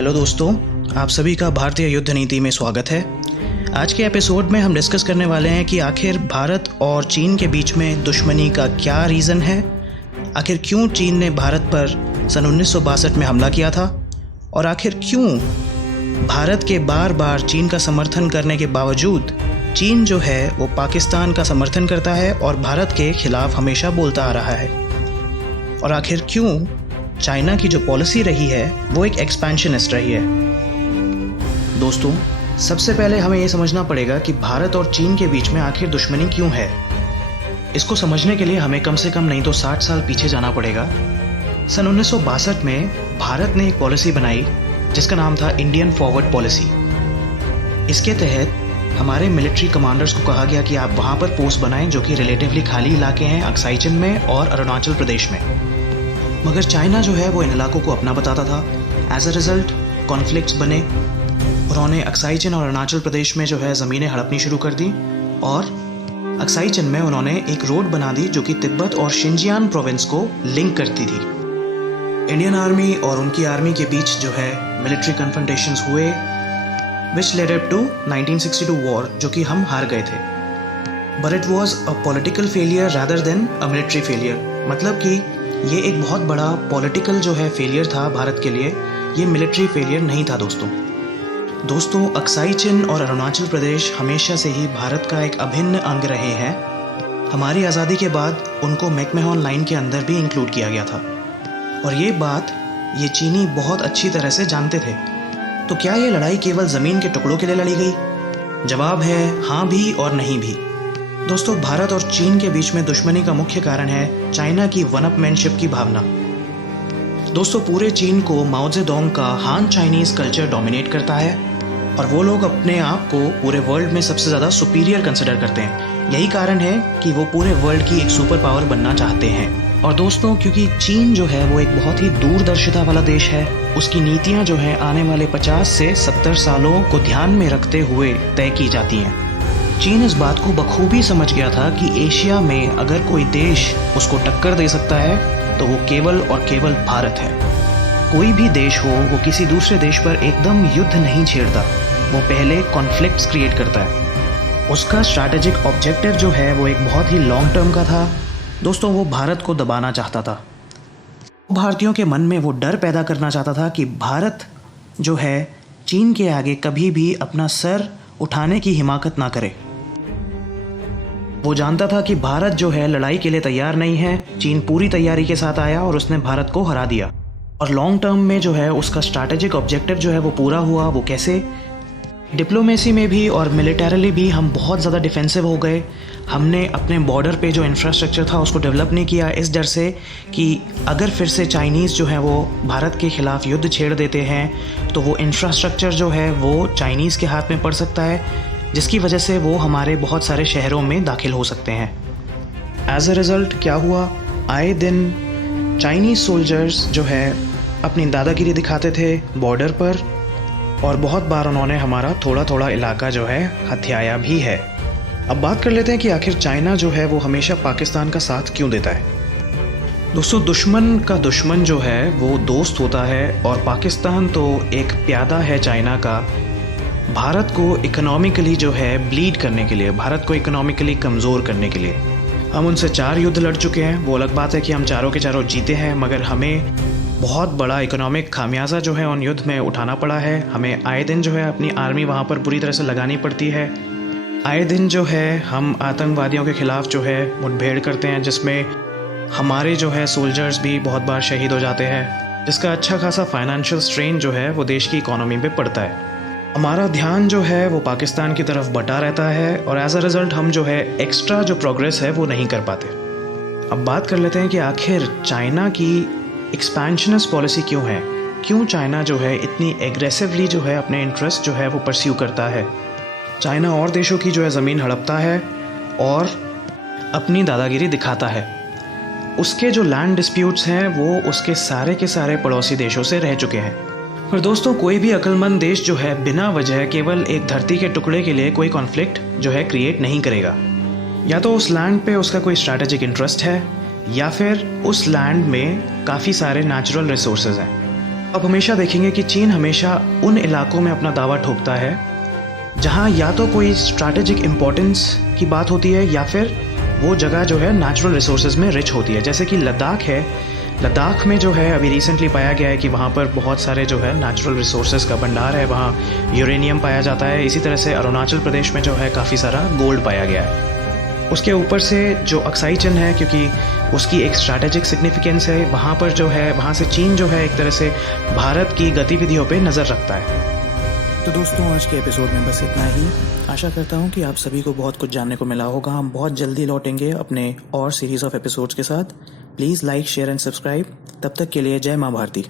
Hello दोस्तों, आप सभी का भारतीय युद्ध नीति में स्वागत है। आज के एपिसोड में हम डिस्कस करने वाले हैं कि आखिर भारत और चीन के बीच में दुश्मनी का क्या रीज़न है, आखिर क्यों चीन ने भारत पर सन 1962 में हमला किया था और आखिर क्यों भारत के बार बार चीन का समर्थन करने के बावजूद चीन जो है वो पाकिस्तान का समर्थन करता है और भारत के खिलाफ हमेशा बोलता आ रहा है, और आखिर क्यों चाइना की जो पॉलिसी रही है वो एक एक्सपेंशनिस्ट रही है। दोस्तों, सबसे पहले हमें ये समझना पड़ेगा कि भारत और चीन के बीच में आखिर दुश्मनी क्यों है। इसको समझने के लिए हमें कम से कम नहीं तो 60 साल पीछे जाना पड़ेगा। सन 1962 में भारत ने एक पॉलिसी बनाई जिसका नाम था इंडियन फॉरवर्ड पॉलिसी। इसके तहत हमारे मिलिट्री कमांडर्स को कहा गया कि आप वहाँ पर पोस्ट बनाएं जो कि रिलेटिवली खाली इलाके हैं अक्साई चिन में और अरुणाचल प्रदेश में। मगर चाइना जो है वो इन इलाकों को अपना बताता था। एज अ रिजल्ट कॉन्फ्लिक्ट्स बने। उन्होंने अक्साई चिन और अरुणाचल प्रदेश में जो है ज़मीनें हड़पनी शुरू कर दी और अक्साई चिन में उन्होंने एक रोड बना दी जो कि तिब्बत और शिनजियांग प्रोविंस को लिंक करती थी। इंडियन आर्मी और उनकी आर्मी के बीच जो है मिलिट्री कन्फ्रंटेशंस हुए which led up to 1962 war, जो कि हम हार गए थे। But it was a political failure rather than a military failure. मतलब कि ये एक बहुत बड़ा पॉलिटिकल जो है फेलियर था भारत के लिए, ये मिलिट्री फेलियर नहीं था। दोस्तों अक्साई चिन और अरुणाचल प्रदेश हमेशा से ही भारत का एक अभिन्न अंग रहे हैं। हमारी आज़ादी के बाद उनको मैकमहोन लाइन के अंदर भी इंक्लूड किया गया था और ये बात ये चीनी बहुत अच्छी तरह से जानते थे। तो क्या ये लड़ाई केवल ज़मीन के टुकड़ों के लिए लड़ी गई? जवाब है हाँ भी और नहीं भी। दोस्तों, भारत और चीन के बीच में दुश्मनी का मुख्य कारण है चाइना की वन-अपमैनशिप की भावना। दोस्तों, पूरे चीन को माओ जेडोंग का हान चाइनीज़ कल्चर डोमिनेट करता है और वो लोग अपने आप को पूरे वर्ल्ड में सबसे ज़्यादा सुपीरियर कंसिडर करते हैं। यही कारण है कि वो पूरे वर्ल्ड की एक सुपर पावर बनना चाहते हैं। और दोस्तों, क्योंकि चीन जो है वो एक बहुत ही दूरदर्शिता वाला देश है, उसकी नीतियाँ जो हैं आने वाले 50 से 70 सालों को ध्यान में रखते हुए तय की जाती हैं। चीन इस बात को बखूबी समझ गया था कि एशिया में अगर कोई देश उसको टक्कर दे सकता है तो वो केवल और केवल भारत है। कोई भी देश हो वो किसी दूसरे देश पर एकदम युद्ध नहीं छेड़ता, वो पहले कॉन्फ्लिक्ट्स क्रिएट करता है। उसका स्ट्रैटेजिक ऑब्जेक्टिव जो है वो एक बहुत ही लॉन्ग टर्म का था। दोस्तों, वो भारत को दबाना चाहता था। भारतीयों के मन में वो डर पैदा करना चाहता था कि भारत जो है चीन के आगे कभी भी अपना सर उठाने की हिम्मत ना करे। वो जानता था कि भारत जो है लड़ाई के लिए तैयार नहीं है। चीन पूरी तैयारी के साथ आया और उसने भारत को हरा दिया और लॉन्ग टर्म में जो है उसका स्ट्रैटेजिक ऑब्जेक्टिव जो है वो पूरा हुआ। वो कैसे? डिप्लोमेसी में भी और मिलिटरीली भी हम बहुत ज़्यादा डिफेंसिव हो गए। हमने अपने बॉर्डर पे जो इंफ्रास्ट्रक्चर था उसको डेवलप नहीं किया, इस डर से कि अगर फिर से चाइनीज़ जो है वो भारत के ख़िलाफ़ युद्ध छेड़ देते हैं तो वो इंफ्रास्ट्रक्चर जो है वो चाइनीज़ के हाथ में पड़ सकता है, जिसकी वजह से वो हमारे बहुत सारे शहरों में दाखिल हो सकते हैं। एज अ रिज़ल्ट क्या हुआ? आए दिन चाइनीज़ सोल्जर्स जो है अपनी दादागिरी दिखाते थे बॉर्डर पर और बहुत बार उन्होंने हमारा थोड़ा थोड़ा इलाका जो है हथियाया भी है। अब बात कर लेते हैं कि आखिर चाइना जो है वो हमेशा पाकिस्तान का साथ क्यों देता है। दोस्तों, दुश्मन का दुश्मन जो है वो दोस्त होता है और पाकिस्तान तो एक प्यादा है चाइना का। भारत को इकोनॉमिकली जो है ब्लीड करने के लिए, भारत को इकोनॉमिकली कमज़ोर करने के लिए हम उनसे 4 युद्ध लड़ चुके हैं। वो अलग बात है कि हम चारों के चारों जीते हैं, मगर हमें बहुत बड़ा इकोनॉमिक खामियाजा जो है उन युद्ध में उठाना पड़ा है। हमें आए दिन जो है अपनी आर्मी वहाँ पर पूरी तरह से लगानी पड़ती है। आए दिन जो है हम आतंकवादियों के ख़िलाफ़ जो है मुठभेड़ करते हैं, जिसमें हमारे जो है सोल्जर्स भी बहुत बार शहीद हो जाते हैं, जिसका अच्छा खासा फाइनेंशियल स्ट्रेन जो है वो देश की इकोनॉमी पे पड़ता है। हमारा ध्यान जो है वो पाकिस्तान की तरफ बटा रहता है और एज अ रिज़ल्ट हम जो है एक्स्ट्रा जो प्रोग्रेस है वो नहीं कर पाते। अब बात कर लेते हैं कि आखिर चाइना की एक्सपेंशनिस्ट पॉलिसी क्यों है, क्यों चाइना जो है इतनी एग्रेसिवली जो है अपने इंटरेस्ट जो है वो परस्यू करता है। चाइना और देशों की जो है ज़मीन हड़पता है और अपनी दादागिरी दिखाता है। उसके जो लैंड डिस्प्यूट्स हैं वो उसके सारे के सारे पड़ोसी देशों से रह चुके हैं। पर दोस्तों, कोई भी अक्लमंद देश जो है बिना वजह केवल एक धरती के टुकड़े के लिए कोई कॉन्फ्लिक्ट जो है क्रिएट नहीं करेगा। या तो उस लैंड पे उसका कोई स्ट्रैटेजिक इंटरेस्ट है या फिर उस लैंड में काफ़ी सारे नेचुरल रिसोर्सेज हैं। अब हमेशा देखेंगे कि चीन हमेशा उन इलाकों में अपना दावा ठोकता है जहाँ या तो कोई स्ट्रैटेजिक इम्पोर्टेंस की बात होती है या फिर वो जगह जो है नेचुरल रिसोर्सेज में रिच होती है। जैसे कि लद्दाख है, लद्दाख में जो है अभी रिसेंटली पाया गया है कि वहाँ पर बहुत सारे जो है नेचुरल रिसोर्सेज का भंडार है, वहाँ यूरेनियम पाया जाता है। इसी तरह से अरुणाचल प्रदेश में जो है काफ़ी सारा गोल्ड पाया गया है। उसके ऊपर से जो अक्साई चिन है, क्योंकि उसकी एक स्ट्रैटेजिक सिग्निफिकेंस है, वहाँ पर जो है वहाँ से चीन जो है एक तरह से भारत की गतिविधियों पे नज़र रखता है। तो दोस्तों, आज के एपिसोड में बस इतना ही। आशा करता हूँ कि आप सभी को बहुत कुछ जानने को मिला होगा। हम बहुत जल्दी लौटेंगे अपने और सीरीज़ ऑफ एपिसोड्स के साथ। Please like, share and subscribe. तब तक के लिए जय माँ भारती।